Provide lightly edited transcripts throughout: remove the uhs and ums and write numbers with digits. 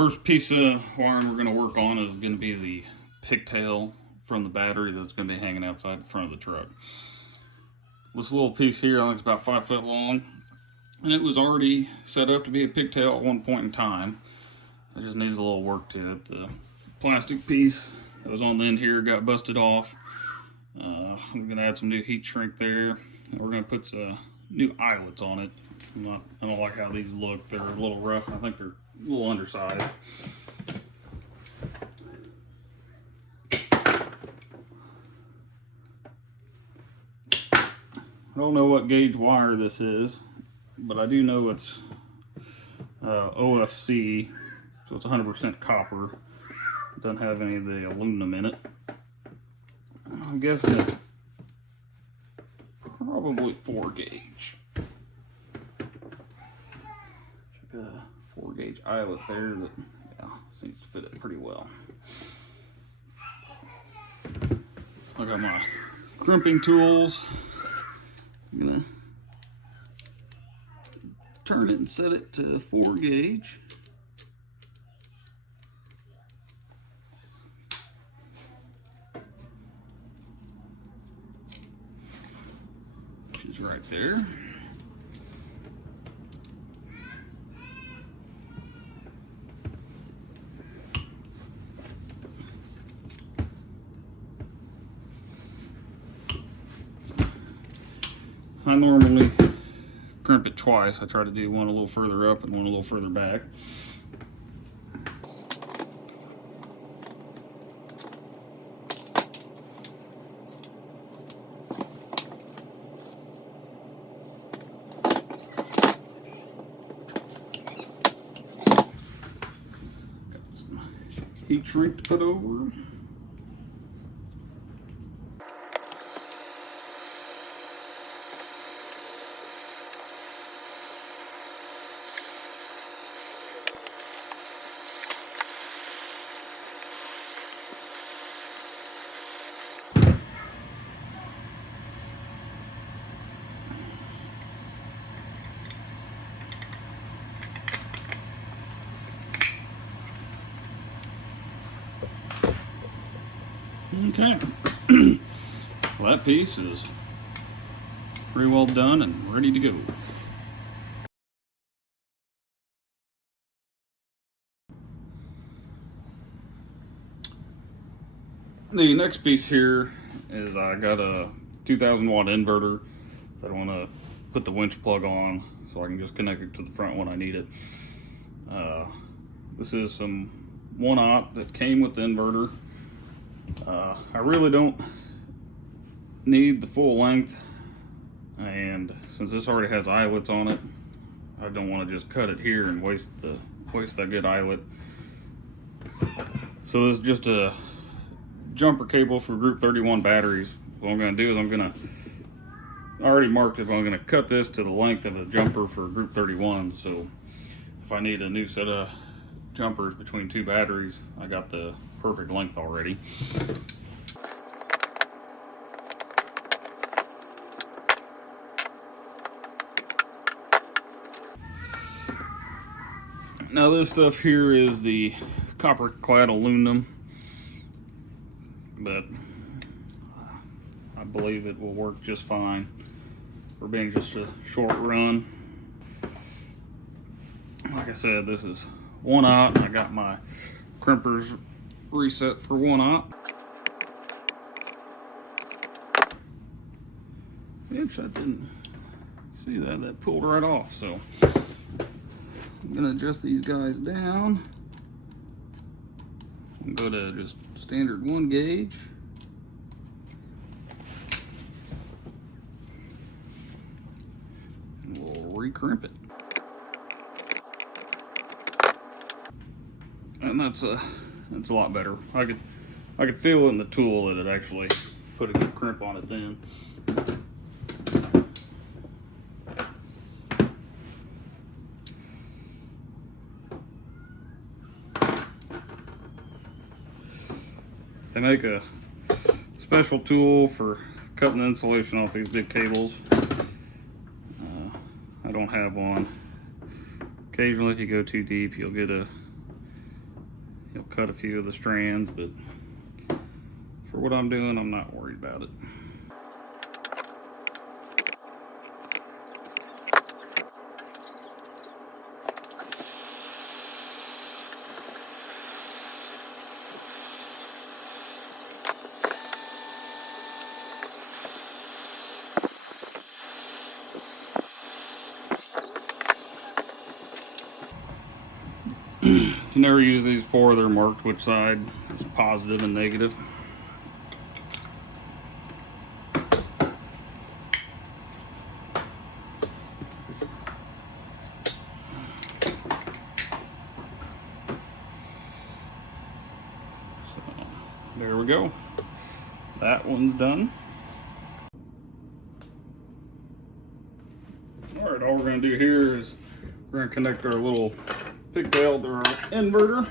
First piece of wiring we're going to work on is going to be the pigtail from the battery that's going to be hanging outside the front of the truck. This little piece here, I think it's about 5 foot long, and it was already set up to be a pigtail at one point in time. It just needs a little work to it. The plastic piece that was on the end here got busted off. We're going to add some new heat shrink there, and we're going to put some new eyelets on it. I don't like how these look. They're a little rough. I think they're a little undersized. I don't know what gauge wire this is, but I do know it's OFC, so it's 100% copper. It doesn't have any of the aluminum in it. I'm guessing it's probably 4 gauge. Got a 4 gauge eyelet there that seems to fit it pretty well. I got my crimping tools. I'm gonna turn it and set it to 4 gauge. Which is right there. I normally crimp it twice. I try to do one a little further up and one a little further back. Got some heat shrink to put over. Okay, well, that piece is pretty well done and ready to go. The next piece here is I got a 2000 watt inverter that I want to put the winch plug on so I can just connect it to the front when I need it. This is some 1-aught that came with the inverter. I really don't need the full length, and since this already has eyelets on it, I don't want to just cut it here and waste that good eyelet. So this is just a jumper cable for group 31 batteries. What I'm going to do is I already marked it, but I'm going to cut this to the length of a jumper for group 31. So if I need a new set of jumpers between 2 batteries, I got the perfect length already. Now this stuff here is the copper clad aluminum, but I believe it will work just fine for being just a short run. Like I said, this is 1-aught. I got my crimpers reset for 1-aught. Which I didn't see that pulled right off, so I'm gonna adjust these guys down and go to just standard 1 gauge. And we'll recrimp it. And that's a lot better. I could feel it in the tool that it actually put a good crimp on it then. They make a special tool for cutting the insulation off these big cables. I don't have one. Occasionally if you go too deep, you'll get a He'll cut a few of the strands, but for what I'm doing, I'm not worried about it. If you never use these before, they're marked which side is positive and negative. So there we go. That one's done. Alright, all we're going to do here is we're going to connect our little pigtail to our inverter.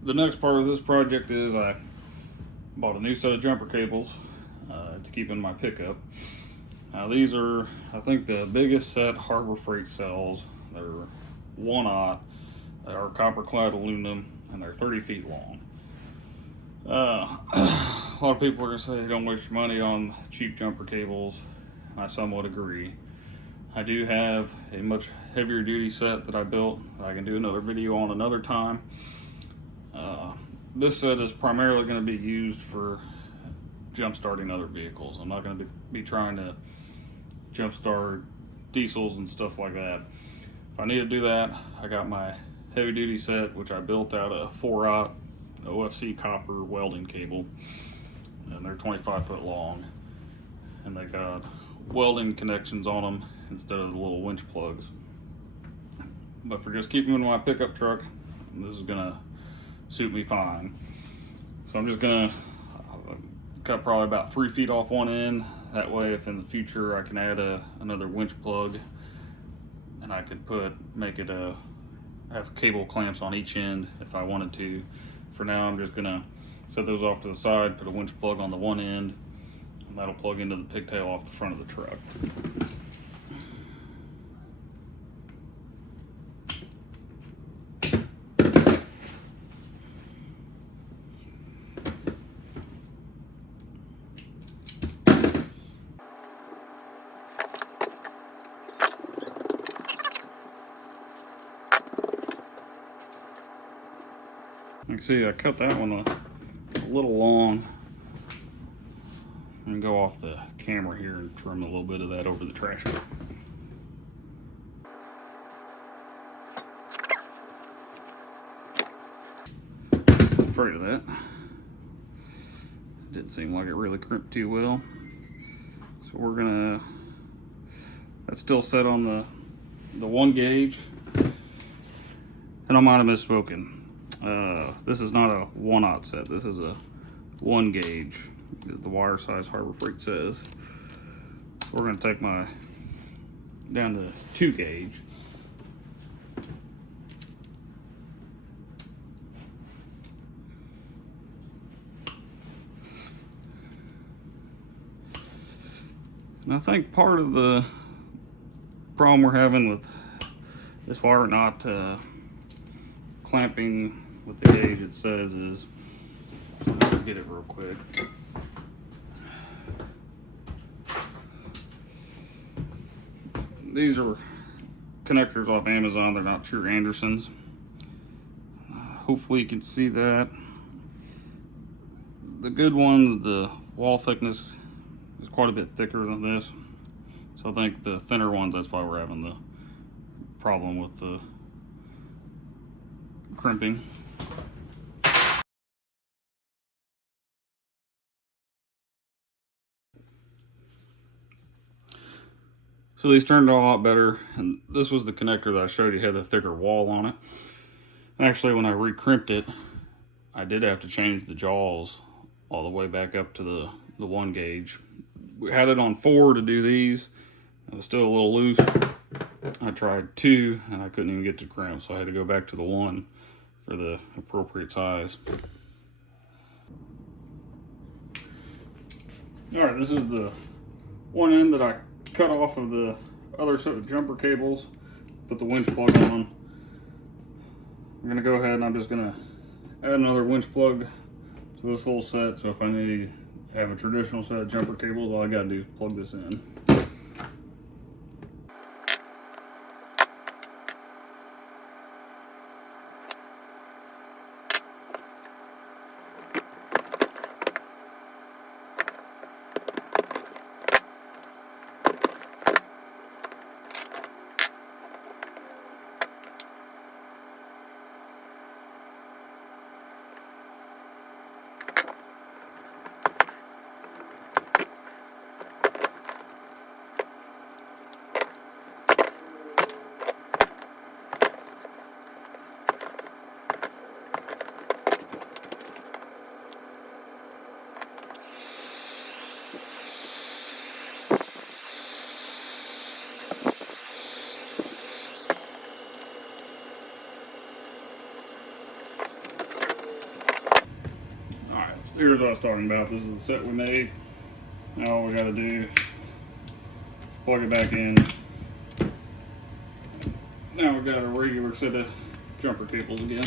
The next part of this project is I bought a new set of jumper cables to keep in my pickup. Now these are, I think, the biggest set Harbor Freight sells. They're 1/0, they are copper clad aluminum, and they're 30 feet long. A lot of people are going to say don't waste your money on cheap jumper cables. I somewhat agree. I do have a much heavier duty set that I built that I can do another video on another time. This set is primarily going to be used for jump starting other vehicles. I'm not going to be trying to jump start diesels and stuff like that. If I need to do that, I got my heavy duty set, which I built out of 4/0 OFC copper welding cable, and they're 25 foot long, and they got welding connections on them instead of the little winch plugs. But for just keeping them in my pickup truck, this is gonna suit me fine. So I'm just gonna cut probably about 3 feet off one end. That way, if in the future I can add another winch plug, and I could make it have cable clamps on each end if I wanted to. For now, I'm just gonna set those off to the side, put a winch plug on the one end, and that'll plug into the pigtail off the front of the truck. You can see I cut that one a little long. I'm gonna go off the camera here and trim a little bit of that over the trash can. Afraid of that. Didn't seem like it really crimped too well. So we're gonna, that's still set on the 1 gauge. And I might have misspoken. This is not a 1/0 set. This is a 1 gauge. The wire size Harbor Freight says. We're going to take my down to 2 gauge. And I think part of the problem we're having with this wire not clamping with the gauge it says is, I'll get it real quick. these are connectors off Amazon. They're not true Andersons. Hopefully you can see that. The good ones, the wall thickness is quite a bit thicker than this. So I think the thinner ones, that's why we're having the problem with the crimping. So these turned out a lot better, and this was the connector that I showed you had a thicker wall on it. Actually, when I re-crimped it, I did have to change the jaws all the way back up to the 1 gauge. We had it on 4 to do these. It was still a little loose. I tried 2 and I couldn't even get to crimp, so I had to go back to the 1 for the appropriate size. Alright, this is the one end that I cut off of the other set of jumper cables, put the winch plug on. I'm gonna go ahead and I'm just gonna add another winch plug to this little set, so if I need to have a traditional set of jumper cables, all I gotta do is plug this in. Here's what I was talking about. This is the set we made. Now all we gotta do is plug it back in. Now we've got a regular set of jumper cables again.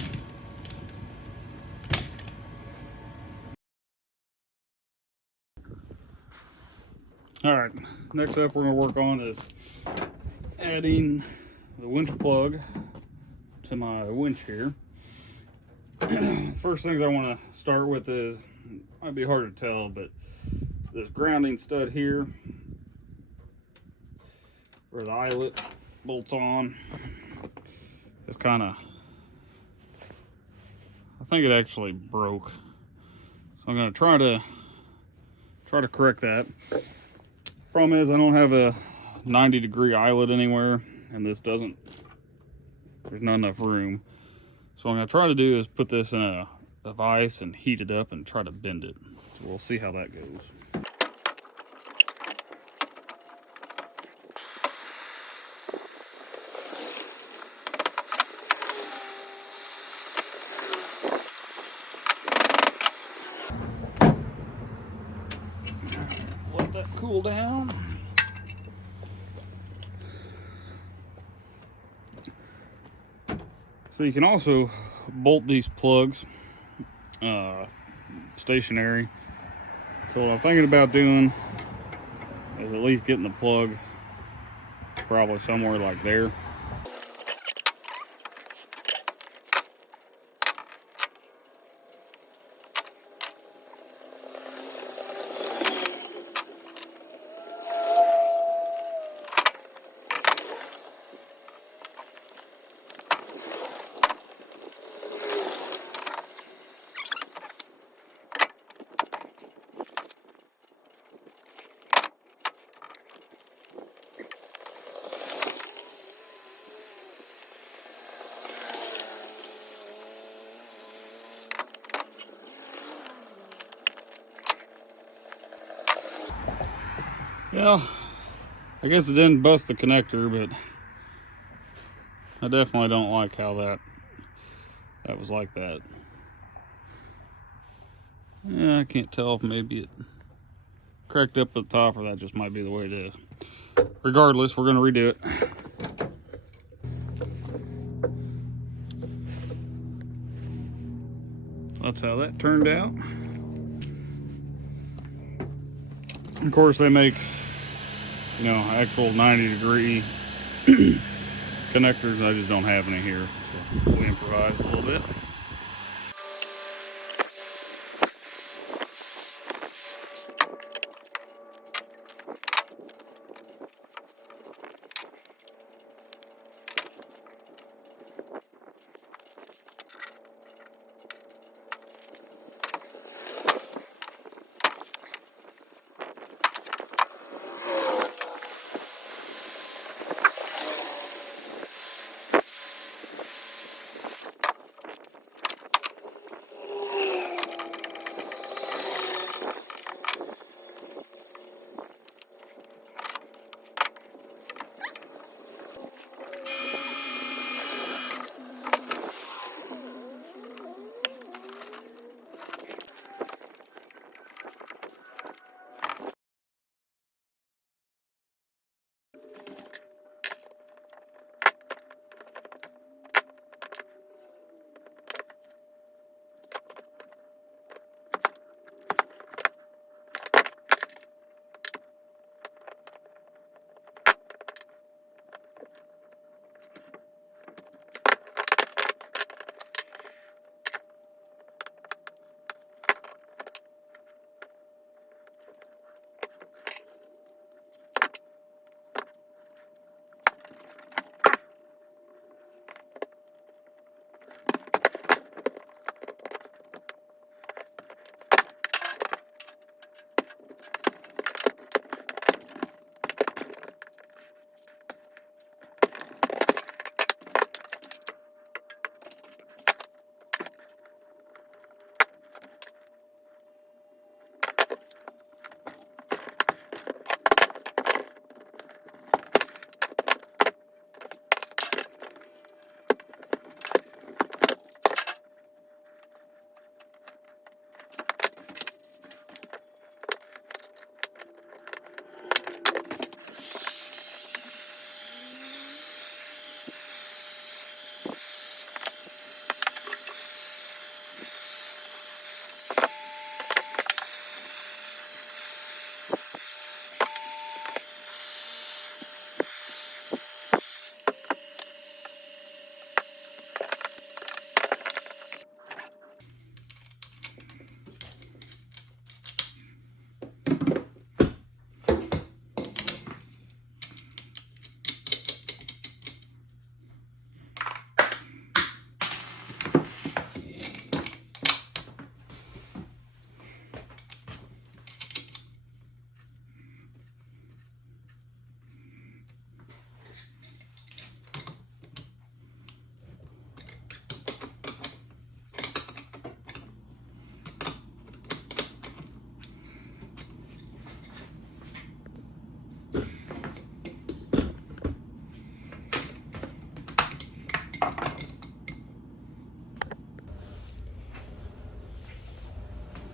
Alright, next up we're gonna work on is adding the winch plug to my winch here. First things I want to start with is, might be hard to tell, but this grounding stud here, where the eyelet bolts on, is kind of, I think it actually broke. So I'm going to try to correct that. Problem is I don't have a 90-degree eyelet anywhere, and this doesn't, there's not enough room. So what I'm going to try to do is put this in a vise and heat it up and try to bend it. So we'll see how that goes. Let that cool down. So you can also bolt these plugs stationary. So what I'm thinking about doing is at least getting the plug probably somewhere like there. Well, I guess it didn't bust the connector, but I definitely don't like how that was like that. Yeah, I can't tell if maybe it cracked up at the top, or that just might be the way it is. Regardless, we're going to redo it. That's how that turned out. Of course, they make, you know, actual 90-degree connectors. I just don't have any here, so we improvise a little bit.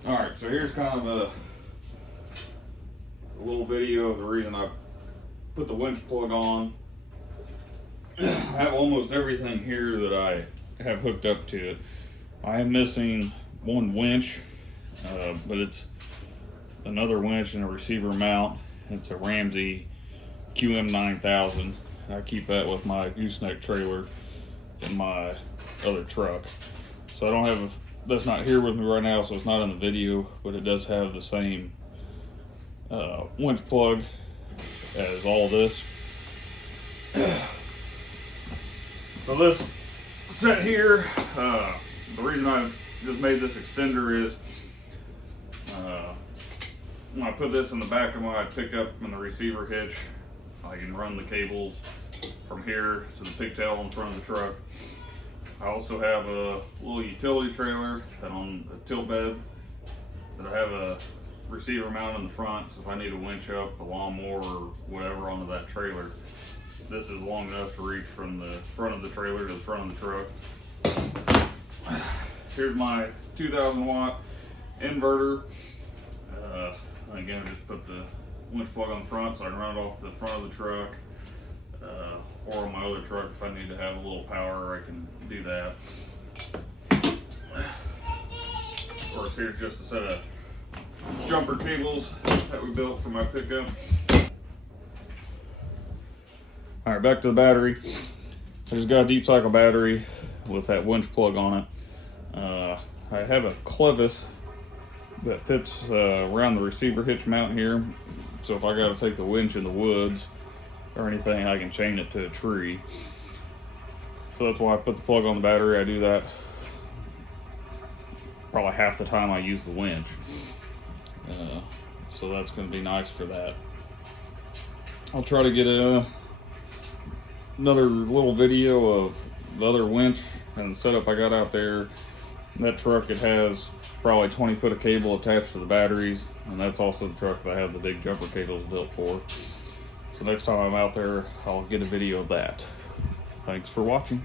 Alright, so here's kind of a little video of the reason I put the winch plug on. I have almost everything here that I have hooked up to it. I am missing one winch, but it's another winch and a receiver mount. It's a Ramsey QM9000. I keep that with my gooseneck trailer in my other truck. So I don't have that's not here with me right now, so it's not in the video, but it does have the same winch plug as all this. So this set here, the reason I just made this extender is when I put this in the back of my pickup and the receiver hitch, I can run the cables from here to the pigtail in front of the truck. I also have a little utility trailer and on a tilt bed that I have a receiver mount in the front, so if I need to winch up a lawnmower or whatever onto that trailer, this is long enough to reach from the front of the trailer to the front of the truck. Here's my 2000 watt inverter. Again, I just put the winch plug on the front so I can run it off the front of the truck. Or on my other truck, if I need to have a little power, I can do that. Of course, here's just a set of jumper cables that we built for my pickup. All right, back to the battery. I just got a deep cycle battery with that winch plug on it. I have a clevis that fits around the receiver hitch mount here. So if I got to take the winch in the woods or anything, I can chain it to a tree. So that's why I put the plug on the battery. I do that probably half the time I use the winch. So that's going to be nice for that. I'll try to get another little video of the other winch and the setup I got out there. That truck, it has probably 20 foot of cable attached to the batteries, and that's also the truck that I have the big jumper cables built for. So next time I'm out there, I'll get a video of that. Thanks for watching.